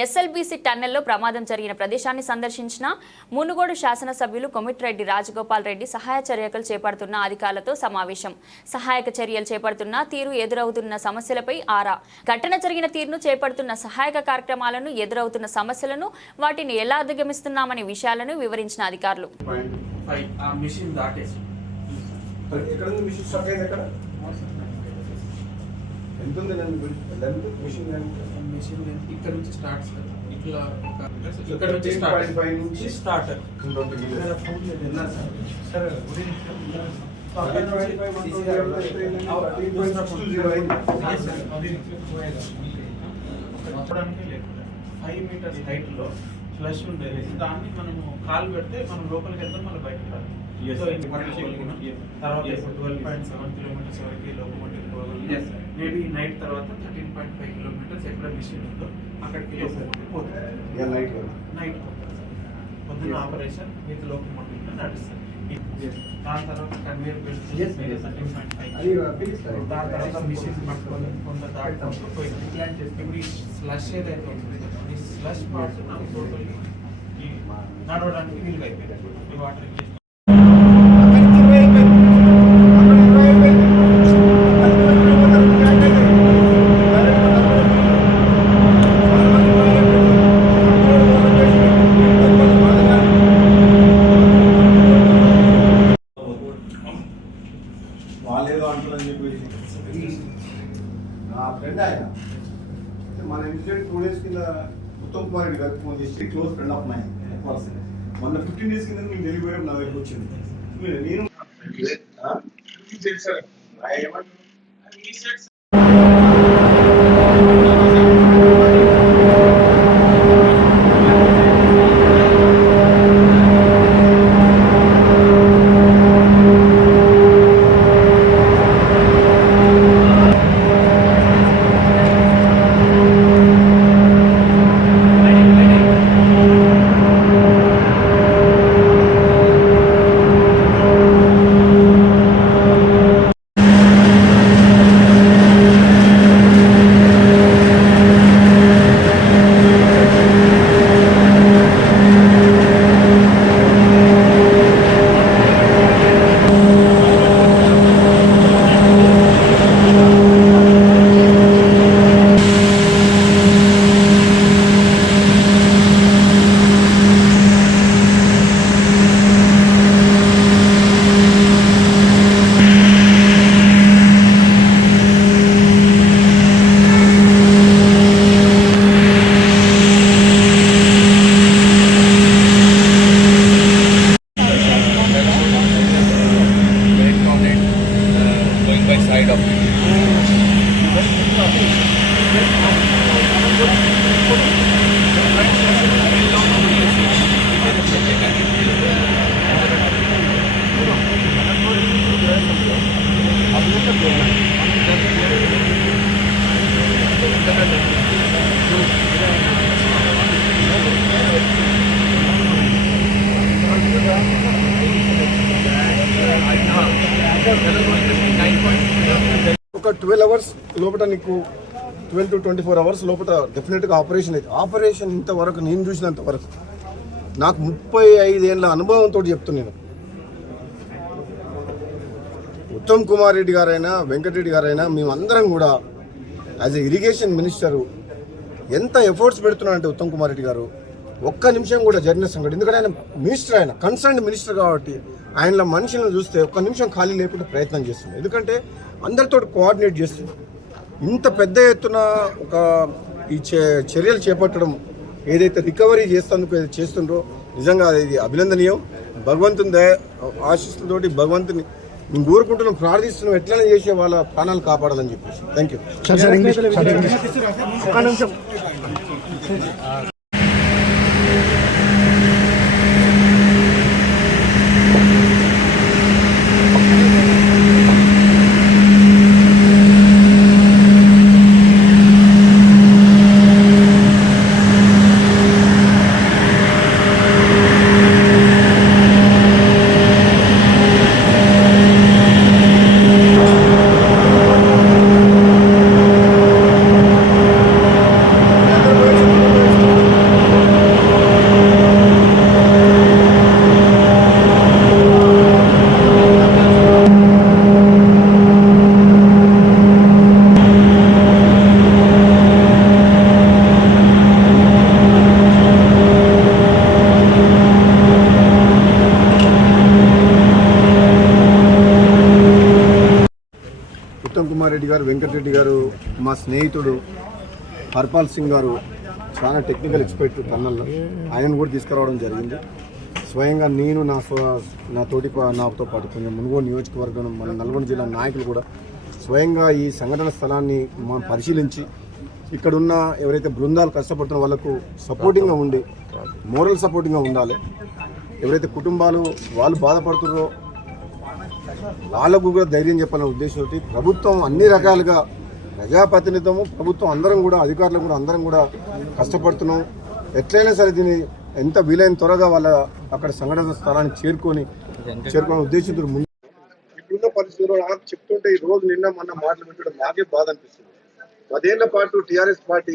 SLBC టన్నెల్లో ప్రమాదం జరిగిన ప్రదేశాన్ని సందర్శించిన మునుగోడు శాసనసభ్యులు కొమిటిరెడ్డి రాజగోపాల్ రెడ్డి సహాయ చర్యలు చేపడుతున్న అధికారులతో సమావేశం. సహాయక చర్యలు చేపడుతున్న తీరు ఎదురవుతున్న సమస్యలపై ఆరా. ఘటన జరిగిన తీరును చేపడుతున్న సహాయక కార్యక్రమాలను ఎదురవుతున్న సమస్యలను వాటిని ఎలా అధిగమిస్తున్నామనే విషయాలను వివరించిన అధికారులు. మిషన్ దాటేసి మరి ఎక్కడ ఉంది మిషన్ స్టాక్ అయింది ఎక్కడ ఎంత ఉంది లెంత్ మిషన్ మిషన్ ఇక్కడ నుంచి స్టార్ట్ సార్. ఇట్లా ఒక ఇక్కడ నుంచి 10.5 నుంచి స్టార్ట్. సార్? ఫైవ్ మీటర్స్ హైట్లో ఫ్లష్ ఉండేది దాన్ని మనము కాలు పెడితే మనం లోపలికి వెళ్తాం మళ్ళీ బయటకు రాదు. తర్వాత. ట్వెల్వ్ పాయింట్ సెవెన్ కిలోమీటర్స్ వరకు sir. మేబీ నైట్ తర్వాత థర్టీన్ పాయింట్ ఫైవ్ కిలోమీటర్స్ ఎక్కడ మిషన్ ఉందో అక్కడికి పోతుంది. నైట్. నైట్ పొద్దున్న. ఆపరేషన్ విత్ లోకోమోటివ్ నడుస్తుంది. Yes. దాని తర్వాత బెల్ట్. థర్టీన్ పాయింట్ ఫైవ్ అది పిలుస్తారు. దాని తర్వాత మిషన్ పట్టుకొని కొంత దాటుకుంటూ పోయింది. ఇప్పుడు ఈ స్లష్ ఏదైతే ఉంటుందో ఈ స్లష్ పార్ట్స్ నాకు టోటల్ నడవడానికి వీలుగా అయిపోయింది. వాటర్ నా ఫ్రెండ్ ఆయన. మన ఇన్సిడెంట్ టూ డేస్ కింద ఉత్తమ్ కుమార్ రెడ్డి గారికి ఫోన్ చేసి క్లోజ్ ఫ్రెండ్ ఆఫ్ మైన్ మొన్న ఫిఫ్టీన్ డేస్ కింద నేను డెలివరీ పోయాం నా దగ్గరికి వచ్చింది. నేను ట్వెల్వ్ అవర్స్ లోపల నీకు twelve to twenty four hours లోపల డెఫినెట్గా ఆపరేషన్ అయితే. ఆపరేషన్ ఇంతవరకు నేను చూసినంత వరకు. నాకు ముప్పై ఐదేళ్ళ అనుభవంతో చెప్తున్నాను ఉత్తమ్ కుమార్ రెడ్డి గారైనా వెంకటరెడ్డి గారైనా మేమందరం కూడా యాజ్ ఎ ఇరిగేషన్ మినిస్టరు ఎంత ఎఫర్ట్స్ పెడుతున్నారంటే ఉత్తమ్ కుమార్ రెడ్డి గారు. ఒక్క నిమిషం కూడా జరిగిన సంఘటన. ఎందుకంటే ఆయన మినిస్టర్ ఆయన కన్సర్న్ మినిస్టర్ కాబట్టి ఆయనలో మనుషులను చూస్తే ఒక్క నిమిషం ఖాళీ లేకుండా ప్రయత్నం చేస్తుంది. ఎందుకంటే అందరితో కోఆర్డినేట్ చేస్తుంది. ఇంత పెద్ద ఎత్తున ఒక ఈ చే- చర్యలు చేపట్టడం ఏదైతే రికవరీ చేస్తేందుకు ఏదైతే చేస్తుండ్రో నిజంగా అది అభినందనీయం. భగవంతుని దయ ఆశిస్తులతోటి భగవంతుని మేము కోరుకుంటున్నాం ప్రార్థిస్తున్నాం ఎట్లనే చేసే వాళ్ళ ప్రాణాలు కాపాడాలని చెప్పేసి. థ్యాంక్ యూ గారు వెంకటరెడ్డి గారు మా స్నేహితుడు హర్పాల్ సింగ్ గారు చాలా టెక్నికల్ ఎక్స్పర్ట్ పన్నల్లో ఆయనను కూడా తీసుకురావడం జరిగింది. స్వయంగా నేను నా స్వ నా తోటి నాతో పాటు కొంచెం మునుగోడు నియోజకవర్గం మన నల్గొండ జిల్లా నాయకులు కూడా స్వయంగా ఈ సంఘటన స్థలాన్ని మనం పరిశీలించి ఇక్కడున్న ఎవరైతే బృందాలు కష్టపడుతున్న వాళ్ళకు సపోర్టింగ్గా ఉండి మోరల్ సపోర్టింగ్గా ఉండాలి. ఎవరైతే కుటుంబాలు వాళ్ళు బాధపడుతున్నారో వాళ్ళకు కూడా ధైర్యం చెప్పాలనే ఉద్దేశంతో ప్రభుత్వం అన్ని రకాలుగా ప్రజాప్రతినిధము ప్రభుత్వం అందరం కూడా అధికారులు కూడా అందరం కూడా కష్టపడుతున్నాం. ఎట్లయినా సరే దీన్ని ఎంత వీలైన త్వరగా వాళ్ళ అక్కడ సంఘటన స్థలాన్ని చేరుకొని చేరుకునే ఉద్దేశంతో ముందు ఇప్పుడున్న పరిస్థితుల్లో నాకు చెప్తుంటే ఈ రోజు నిన్న మొన్న మాటలు పెట్టడం నాకే బాధ అనిపిస్తుంది. పదేళ్ళ పాటు టిఆర్ఎస్ పార్టీ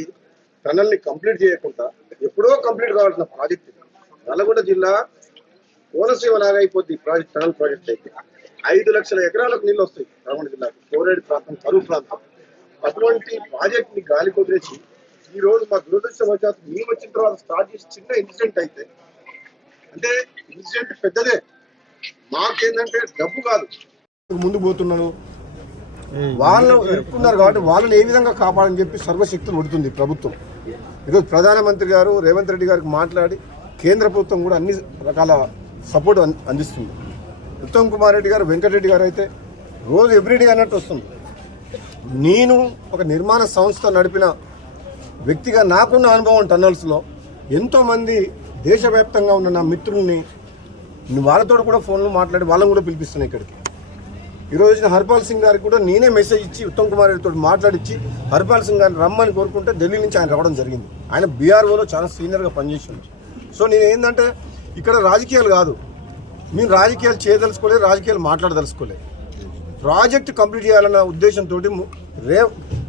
టనల్ని కంప్లీట్ చేయకుండా ఎప్పుడో కంప్లీట్ కావాల్సిన ప్రాజెక్ట్ నల్గొండ జిల్లా కోనసీమ లాగా అయిపోద్ది ఈ ప్రాజెక్ట్ టనల్ ప్రాజెక్ట్ అయితే. ఐదు లక్షల ఎకరాలకు నీళ్ళు వస్తాయి. నల్గొండ జిల్లాకు. కోరేడు ప్రాంతం కరువు ప్రాంతం. అటువంటి ప్రాజెక్ట్ని గాలి కొదిలేసి ఈ రోజు మా దురదృష్టవశాత్తు మేము వచ్చిన తర్వాత స్టార్ట్ చేసి చిన్న ఇన్సిడెంట్ అయితే అంటే ఇన్సిడెంట్ పెద్దదే. మాకేంటంటే డబ్బు కాదు. ముందు పోతున్నాను వాళ్ళు ఇరుక్కున్నారు కాబట్టి వాళ్ళని ఏ విధంగా కాపాడని చెప్పి సర్వశక్తులు ఉడుతుంది ప్రభుత్వం. ఈరోజు ప్రధానమంత్రి గారు రేవంత్ రెడ్డి గారికి మాట్లాడి కేంద్ర ప్రభుత్వం కూడా అన్ని రకాల సపోర్ట్ అందిస్తుంది. ఉత్తమ్ కుమార్ రెడ్డి గారు వెంకటరెడ్డి గారు అయితే రోజు ఎవ్రీడే అన్నట్టు వస్తుంది. నేను ఒక నిర్మాణ సంస్థ నడిపిన వ్యక్తిగా నాకున్న అనుభవం టన్నల్స్లో ఎంతోమంది దేశవ్యాప్తంగా ఉన్న నా మిత్రుల్ని వాళ్ళతో కూడా ఫోన్లో మాట్లాడి వాళ్ళని కూడా పిలిపిస్తున్నాయి ఇక్కడికి. ఈ రోజున హర్పాల్ సింగ్ గారికి కూడా నేనే మెసేజ్ ఇచ్చి ఉత్తమ్ కుమార్ రెడ్డితో మాట్లాడిచ్చి హర్పాల్ సింగ్ గారిని రమ్మని కోరుకుంటే ఢిల్లీ నుంచి ఆయన రావడం జరిగింది. ఆయన బీఆర్ఓలో చాలా సీనియర్గా పనిచేసింది సో నేను ఏంటంటే ఇక్కడ రాజకీయాలు కాదు. మేము రాజకీయాలు చేయదలుచుకోలేదు రాజకీయాలు మాట్లాడదలుచుకోలేదు. ప్రాజెక్ట్ కంప్లీట్ చేయాలన్న ఉద్దేశంతో రే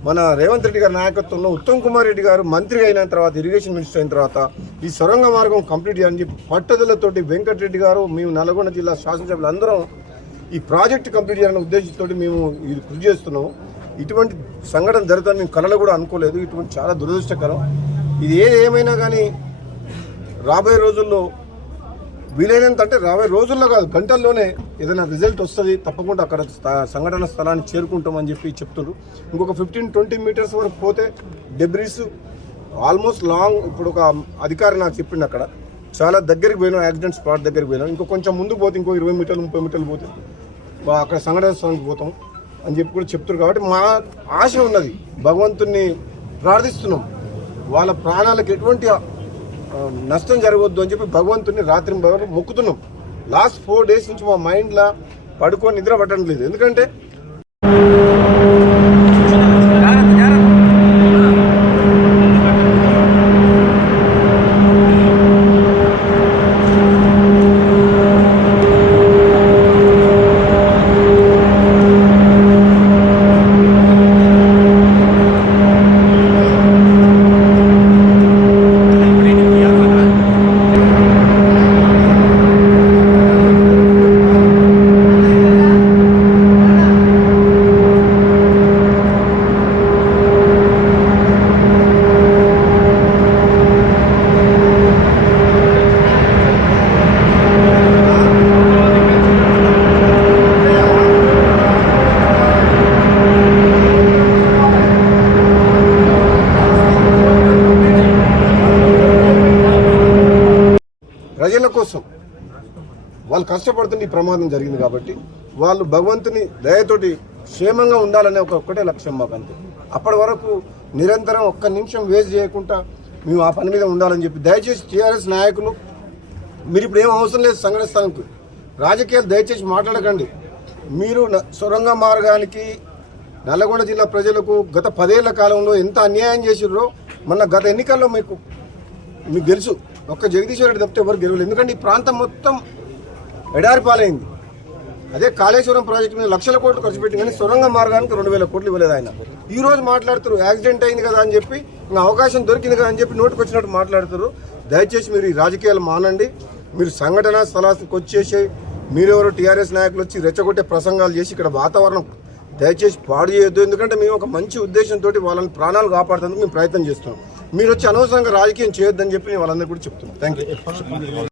మన రేవంత్ రెడ్డి గారి నాయకత్వంలో ఉత్తమ్ కుమార్ రెడ్డి గారు మంత్రి అయిన తర్వాత ఇరిగేషన్ మినిస్టర్ అయిన తర్వాత ఈ సొరంగ మార్గం కంప్లీట్ చేయాలని చెప్పి పట్టుదలతోటి వెంకటరెడ్డి గారు మేము నల్గొండ జిల్లా శాసనసభ్యులు అందరం ఈ ప్రాజెక్ట్ కంప్లీట్ చేయాలన్న ఉద్దేశంతో మేము ఇది కృషి చేస్తున్నాము. ఇటువంటి సంఘటన జరుగుతుందని మేము కళలు కూడా అనుకోలేదు. ఇటువంటి చాలా దురదృష్టకరం. ఇది ఏది ఏమైనా కానీ రాబోయే రోజుల్లో వీలైనంత అంటే రాబోయే రోజుల్లో కాదు గంటల్లోనే ఏదైనా రిజల్ట్ వస్తుంది తప్పకుండా అక్కడ సంఘటన స్థలాన్ని చేరుకుంటామని చెప్పి చెప్తున్నారు ఇంకొక ఫిఫ్టీన్ ట్వంటీ మీటర్స్ వరకు పోతే డెబ్రీస్ ఆల్మోస్ట్ లాంగ్ ఇప్పుడు ఒక అధికారి నాకు చెప్పిండు అక్కడ. చాలా దగ్గరికి పోయినాం యాక్సిడెంట్ స్పాట్ దగ్గరికి పోయినాం. ఇంకో కొంచెం ముందుకు పోతే ఇంకో ఇరవై మీటర్లు ముప్పై మీటర్లు పోతే అక్కడ సంఘటన స్థలానికి పోతాం అని చెప్పి కూడా చెప్తున్నారు కాబట్టి మా ఆశ ఉన్నది భగవంతుణ్ణి ప్రార్థిస్తున్నాం. వాళ్ళ ప్రాణాలకు ఎటువంటి నష్టం జరగవద్దు అని చెప్పి భగవంతుని రాత్రి పగలు మొక్కుతున్నాం. లాస్ట్ ఫోర్ డేస్ నుంచి మా మైండ్లో పడుకొని నిద్ర పట్టడం లేదు ఎందుకంటే కష్టపడుతున్న ఈ ప్రమాదం జరిగింది కాబట్టి వాళ్ళు భగవంతుని దయతోటి క్షేమంగా ఉండాలనే ఒక ఒక్కటే లక్ష్యం మాకు అంతే. అప్పటి వరకు నిరంతరం ఒక్క నిమిషం వేస్ట్ చేయకుండా మేము ఆ పని మీద ఉండాలని చెప్పి దయచేసి టీఆర్ఎస్ నాయకులు మీరు ఇప్పుడు ఏం అవసరం లేదు సంఘటన స్థానంకు రాజకీయాలు దయచేసి మాట్లాడకండి. మీరు న- సొరంగ మార్గానికి నల్లగొండ జిల్లా ప్రజలకు గత పదేళ్ళ కాలంలో ఎంత అన్యాయం చేసిర్రో మొన్న గత ఎన్నికల్లో మీకు మీకు తెలుసు ఒక్క జగదీశ్వర రెడ్డి తప్పితే ఎవరు గెలవలేదు. ఎందుకంటే ఈ ప్రాంతం మొత్తం ఎడారి పాలైంది అదే కాళేశ్వరం ప్రాజెక్టు మీద లక్షల కోట్లు ఖర్చు పెట్టి కానీ సొరంగ మార్గానికి రెండు వేల కోట్లు ఇవ్వలేదు ఆయన. ఈ రోజు మాట్లాడుతారు యాక్సిడెంట్ అయింది కదా అని చెప్పి ఇంకా అవకాశం దొరికింది కదా అని చెప్పి నోటికి వచ్చినట్టు మాట్లాడుతారు. దయచేసి మీరు ఈ రాజకీయాలు మానండి. మీరు సంఘటన స్థలానికి వచ్చేసి మీరెవరు టీఆర్ఎస్ నాయకులు వచ్చి రెచ్చగొట్టే ప్రసంగాలు చేసి ఇక్కడ వాతావరణం దయచేసి పాడు చేయొద్దు. ఎందుకంటే మేము ఒక మంచి ఉద్దేశంతో వాళ్ళని ప్రాణాలు కాపాడుతుందుకు మేము ప్రయత్నం చేస్తున్నాం. మీరు వచ్చి అనవసరంగా రాజకీయం చేయొద్దని చెప్పి నేను వాళ్ళందరికీ కూడా చెప్తున్నాను. Thank you